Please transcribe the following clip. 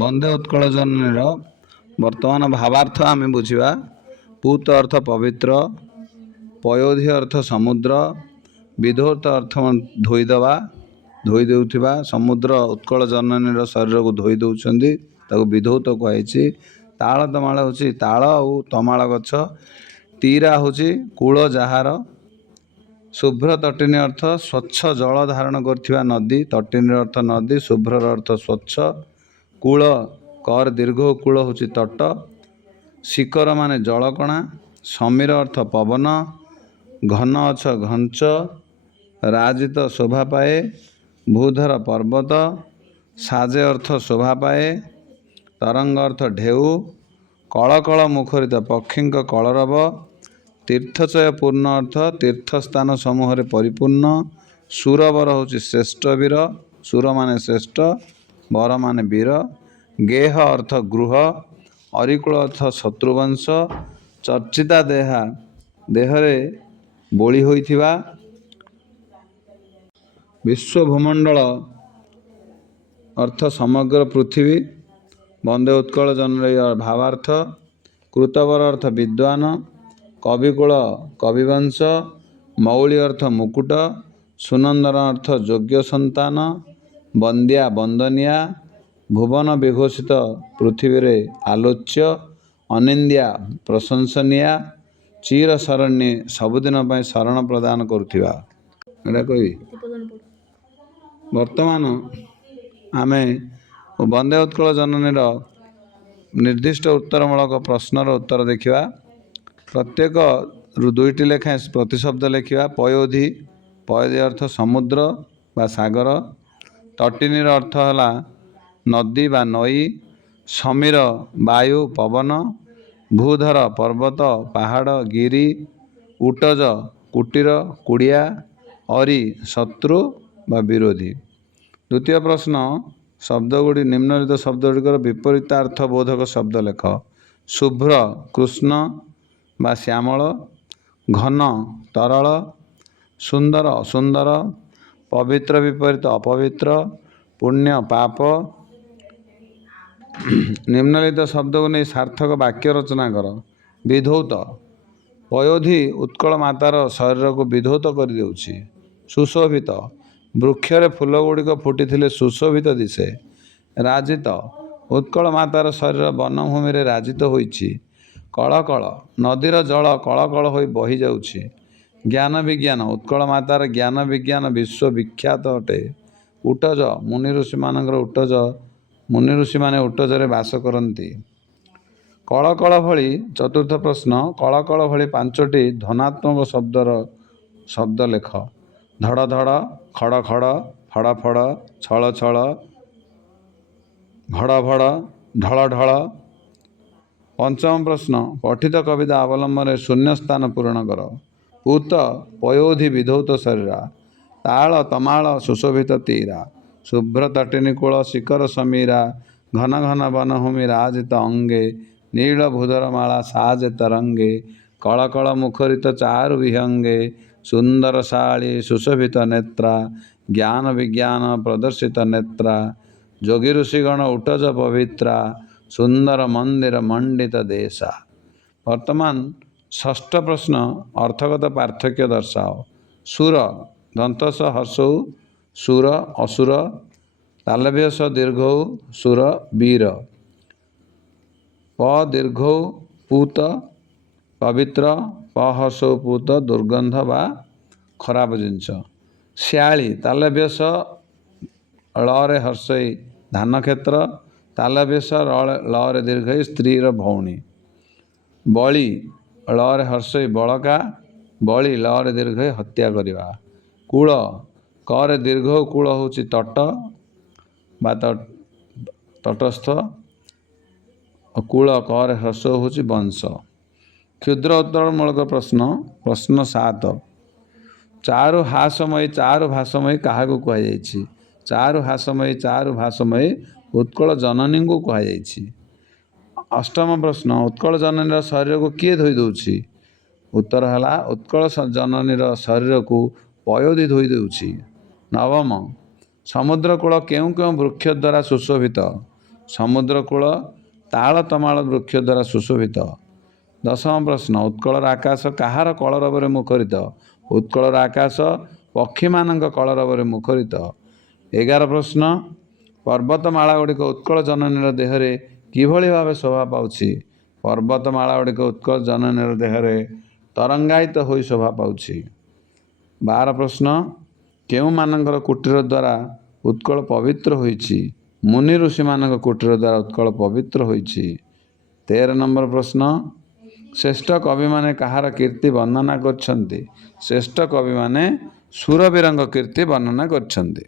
ବନ୍ଦେ ଉତ୍କଳ ଜନନୀର ବର୍ତ୍ତମାନ ଭାବାର୍ଥ ଆମେ ବୁଝିବା। ପୂତ ଅର୍ଥ ପବିତ୍ର, ପୟୋଧି ଅର୍ଥ ସମୁଦ୍ର, ବିଧୌତ ଅର୍ଥ ଧୋଇଦେବା, ଧୋଇ ଦେଉଥିବା। ସମୁଦ୍ର ଉତ୍କଳ ଜନନୀର ଶରୀରକୁ ଧୋଇ ଦେଉଛନ୍ତି, ତାକୁ ବିଧୌତ କୁହାଯାଇଛି। ତାଳ ତମାଳ ହେଉଛି ତାଳ ଆଉ ତମାଳ ଗଛ। ତୀରା ହେଉଛି କୂଳ ଯାହାର। ଶୁଭ୍ର ତଟିନୀ ଅର୍ଥ ସ୍ୱଚ୍ଛ ଜଳ ଧାରଣ କରୁଥିବା ନଦୀ। ତଟିନୀର ଅର୍ଥ ନଦୀ, ଶୁଭ୍ରର ଅର୍ଥ ସ୍ୱଚ୍ଛ। କୂଳ କର ଦୀର୍ଘ କୂଳ ହେଉଛି ତଟ। ଶିକର ମାନେ ଜଳକଣା। ସମୀର ଅର୍ଥ ପବନ। ଘନ ଅଛ ଘଞ୍ଚ। ରାଜିତ ଶୋଭା ପାଏ। ଭୂଧର ପର୍ବତ। ସାଜେ ଅର୍ଥ ଶୋଭା ପାଏ। ତରଙ୍ଗ ଅର୍ଥ ଢେଉ। କଳକଳ ମୁଖରିତ ପକ୍ଷୀଙ୍କ କଳରବ। ତୀର୍ଥଚୟ ପୂର୍ଣ୍ଣ ଅର୍ଥ ତୀର୍ଥସ୍ଥାନ ସମୂହରେ ପରିପୂର୍ଣ୍ଣ। ସୁରବର ହେଉଛି ଶ୍ରେଷ୍ଠ ବୀର। ସୁର ମାନେ ଶ୍ରେଷ୍ଠ, ବର ମାନେ ବୀର। ଗେହ ଅର୍ଥ ଗୃହ। ଅରିକୁଳ ଅର୍ଥ ଶତ୍ରୁବଂଶ। ଚର୍ଚ୍ଚିତା ଦେହା ଦେହରେ ବୋଳି ହୋଇଥିବା। ବିଶ୍ୱଭୂମଣ୍ଡଳ ଅର୍ଥ ସମଗ୍ର ପୃଥିବୀ। ବନ୍ଦେ ଉତ୍କଳ ଜନନୀର ଭାବାର୍ଥ। କୃତବର ଅର୍ଥ ବିଦ୍ୱାନ। କବିକୁଳ କବିବଂଶ। ମୌଳି ଅର୍ଥ ମୁକୁଟ। ସୁନନ୍ଦନ ଅର୍ଥ ଯୋଗ୍ୟ ସନ୍ତାନ। ବନ୍ଦ୍ୟା ବନ୍ଦନିଆ। ଭୁବନ ବିଘୋଷିତ ପୃଥିବୀରେ ଆଲୋଚ୍ୟ। ଅନିନ୍ଦ୍ୟା ପ୍ରଶଂସନୀୟା। ଚିର ଶରଣ୍ୟେ ସବୁଦିନ ପାଇଁ ଶରଣ ପ୍ରଦାନ କରୁଥିବା। ଏଇଟା କହିବି। ବର୍ତ୍ତମାନ ଆମେ ବନ୍ଦେ ଉତ୍କଳ ଜନନୀର ନିର୍ଦ୍ଦିଷ୍ଟ ଉତ୍ତରମୂଳକ ପ୍ରଶ୍ନର ଉତ୍ତର ଦେଖିବା। ପ୍ରତ୍ୟେକରୁ ଦୁଇଟି ଲେଖାଏଁ ପ୍ରତିଶବ୍ଦ ଲେଖିବା। ପୟୋଧି, ପୟୋଧି ଅର୍ଥ ସମୁଦ୍ର ବା ସାଗର। ତଟିନୀର ଅର୍ଥ ହେଲା ନଦୀ ବା ନଈ। ସମୀର ବାୟୁ ପବନ। ଭୂଧର ପର୍ବତ ପାହାଡ଼ ଗିରି। ଉଟଜ କୁଟୀର କୁଡ଼ିଆ। ଅରି ଶତ୍ରୁ ବା ବିରୋଧୀ। ଦ୍ୱିତୀୟ ପ୍ରଶ୍ନ, ଶବ୍ଦଗୁଡ଼ିକ ନିମ୍ନଲିଖିତ ଶବ୍ଦଗୁଡ଼ିକର ବିପରୀତାର୍ଥ ବୋଧକ ଶବ୍ଦ ଲେଖ। ଶୁଭ୍ର କୃଷ୍ଣ ବା ଶ୍ୟାମଳ। ଘନ ତରଳ। ସୁନ୍ଦର ଅସୁନ୍ଦର। ପବିତ୍ର ବିପରୀତ ଅପବିତ୍ର। ପୁଣ୍ୟ ପାପ। ନିମ୍ନଲିଖିତ ଶବ୍ଦକୁ ନେଇ ସାର୍ଥକ ବାକ୍ୟ ରଚନା କର। ବିଧୌତ, ପୟୋଧି ଉତ୍କଳ ମାତାର ଶରୀରକୁ ବିଧୌତ କରିଦେଉଛି। ସୁଶୋଭିତ, ବୃକ୍ଷରେ ଫୁଲଗୁଡ଼ିକ ଫୁଟିଥିଲେ ସୁଶୋଭିତ ଦିଶେ। ରାଜିତ, ଉତ୍କଳ ମାତାର ଶରୀର ବନଭୂମିରେ ରାଜିତ ହୋଇଛି। କଳକଳ, ନଦୀର ଜଳ କଳକଳ ହୋଇ ବହିଯାଉଛି। ଜ୍ଞାନ ବିଜ୍ଞାନ, ଉତ୍କଳ ମାତାର ଜ୍ଞାନ ବିଜ୍ଞାନ ବିଶ୍ୱବିଖ୍ୟାତ ଅଟେ। ଉଟଜ, ମୁନି ଋଷିମାନଙ୍କର ଉଟଜ, ମୁନି ଋଷିମାନେ ଉଟଜରେ ବାସ କରନ୍ତି। କଳକଳ ଭଳି, ଚତୁର୍ଥ ପ୍ରଶ୍ନ, କଳକଳ ଭଳି ପାଞ୍ଚଟି ଧ୍ୱନାତ୍ମକ ଶବ୍ଦ ଲେଖ। ଧଡ଼ ଧଡ଼, ଖଡ଼ ଖଡ଼, ଫଡ଼ ଫଡ଼, ଛଳ ଛଳ, ଭଡ଼ ଭଡ଼, ଢଳ ଢଳ। ପଞ୍ଚମ ପ୍ରଶ୍ନ, ପଠିତ କବିତା ଅବଲମ୍ବନରେ ଶୂନ୍ୟସ୍ଥାନ ପୂରଣ କର। ପୂତ ପୟୋଧି ବିଧୌତ ଶରୀରା। ତାଳ ତମାଳ ସୁଶୋଭିତ ତୀରା। ଶୁଭ୍ର ତଟିନୀ କୂଳ ଶିଖର ସମୀରା। ଘନ ଘନ ବନଭୂମି ରାଜିତ ଅଙ୍ଗେ। ନୀଳ ଭୂଧର ମାଳା ସାଜେ ତରଙ୍ଗେ। କଳକଳ ମୁଖରିତ ଚାରୁ ବିହଙ୍ଗେ। ସୁନ୍ଦର ଶାଳୀ ସୁଶୋଭିତ ନେତ୍ରା। ଜ୍ଞାନ ବିଜ୍ଞାନ ପ୍ରଦର୍ଶିତ ନେତ୍ରା। ଯୋଗୀ ଋଷିଗଣ ଉଟଜ ପବିତ୍ରା। ସୁନ୍ଦର ମନ୍ଦିର ମଣ୍ଡିତ ଦେଶା। ବର୍ତ୍ତମାନ ଷଷ୍ଠ ପ୍ରଶ୍ନ, ଅର୍ଥଗତ ପାର୍ଥକ୍ୟ ଦର୍ଶାଅ। ସୁର ଦନ୍ତସ ହର୍ଷଉ ସୁର ଅସୁର। ତାଲବ୍ୟସ ଦୀର୍ଘଉ ସୁର ବୀର। ପ ଦୀର୍ଘଉ ପୂତ ପବିତ୍ର। ପ ହର୍ଷଉ ପୂତ ଦୁର୍ଗନ୍ଧ ବା ଖରାପ ଜିନିଷ। ଶ୍ୟାଳୀ ତାଲବ୍ୟସ ଳରେ ହର୍ଷଇ ଧାନକ୍ଷେତ୍ର। ତାଲବ୍ୟସ ଳରେ ଦୀର୍ଘଇ ସ୍ତ୍ରୀର ଭଉଣୀ। ବଳି ଳରେ ହର୍ଷଇ ବଳକା। ବଳି ଳରେ ଦୀର୍ଘଇ ହତ୍ୟା କରିବା। କୂଳ କରେ ଦୀର୍ଘ କୂଳ ହେଉଛି ତଟ ବା ତଟସ୍ଥ। କୂଳ କରେ ହ୍ରସ୍ୱ ହେଉଛି ବଂଶ। କ୍ଷୁଦ୍ର ଉତ୍ତରମୂଳକ ପ୍ରଶ୍ନ, ପ୍ରଶ୍ନ 7। ଚାରୁ ହାସମୟୀ ଚାରୁ ଭାସମୟୀ କାହାକୁ କୁହାଯାଇଛି? ଚାରୁ ହାସମୟୀ ଚାରୁ ଭାସମୟୀ ଉତ୍କଳ ଜନନୀଙ୍କୁ କୁହାଯାଇଛି। ଅଷ୍ଟମ ପ୍ରଶ୍ନ, ଉତ୍କଳ ଜନନୀର ଶରୀରକୁ କିଏ ଧୋଇ ଦେଉଛି? ଉତ୍ତର ହେଲା ଉତ୍କଳ ଜନନୀର ଶରୀରକୁ ପୟୋଧି ଧୋଇ ଦେଉଛି। ନବମ, ସମୁଦ୍ର କୂଳ କେଉଁ କେଉଁ ବୃକ୍ଷ ଦ୍ୱାରା ସୁଶୋଭିତ? ସମୁଦ୍ରକୂଳ ତାଳ ତମାଳ ବୃକ୍ଷ ଦ୍ୱାରା ସୁଶୋଭିତ। 10ମ ପ୍ରଶ୍ନ ଉତ୍କଳର ଆକାଶ କାହାର କଳରବରେ ମୁଖରିତ? ଉତ୍କଳର ଆକାଶ ପକ୍ଷୀମାନଙ୍କ କଳରବରେ ମୁଖରିତ। 11 ପ୍ରଶ୍ନ ପର୍ବତମାଳା ଗୁଡ଼ିକ ଉତ୍କଳ ଜନନୀର ଦେହରେ କିଭଳି ଭାବେ ଶୋଭା ପାଉଛି? ପର୍ବତମାଳା ଗୁଡ଼ିକ ଉତ୍କଳ ଜନନୀର ଦେହରେ ତରଙ୍ଗାୟିତ ହୋଇ ଶୋଭା ପାଉଛି। 12 ପ୍ରଶ୍ନ କେଉଁମାନଙ୍କର କୁଟୀର ଦ୍ୱାରା ଉତ୍କଳ ପବିତ୍ର ହୋଇଛି? ମୁନି ଋଷିମାନଙ୍କ କୁଟୀର ଦ୍ୱାରା ଉତ୍କଳ ପବିତ୍ର ହୋଇଛି। 13 ନମ୍ବର ପ୍ରଶ୍ନ ଶ୍ରେଷ୍ଠ କବିମାନେ କାହାର କୀର୍ତ୍ତି ବର୍ଣ୍ଣନା କରିଛନ୍ତି? ଶ୍ରେଷ୍ଠ କବିମାନେ ଶୂରବୀରଙ୍କ କୀର୍ତ୍ତି ବର୍ଣ୍ଣନା କରିଛନ୍ତି।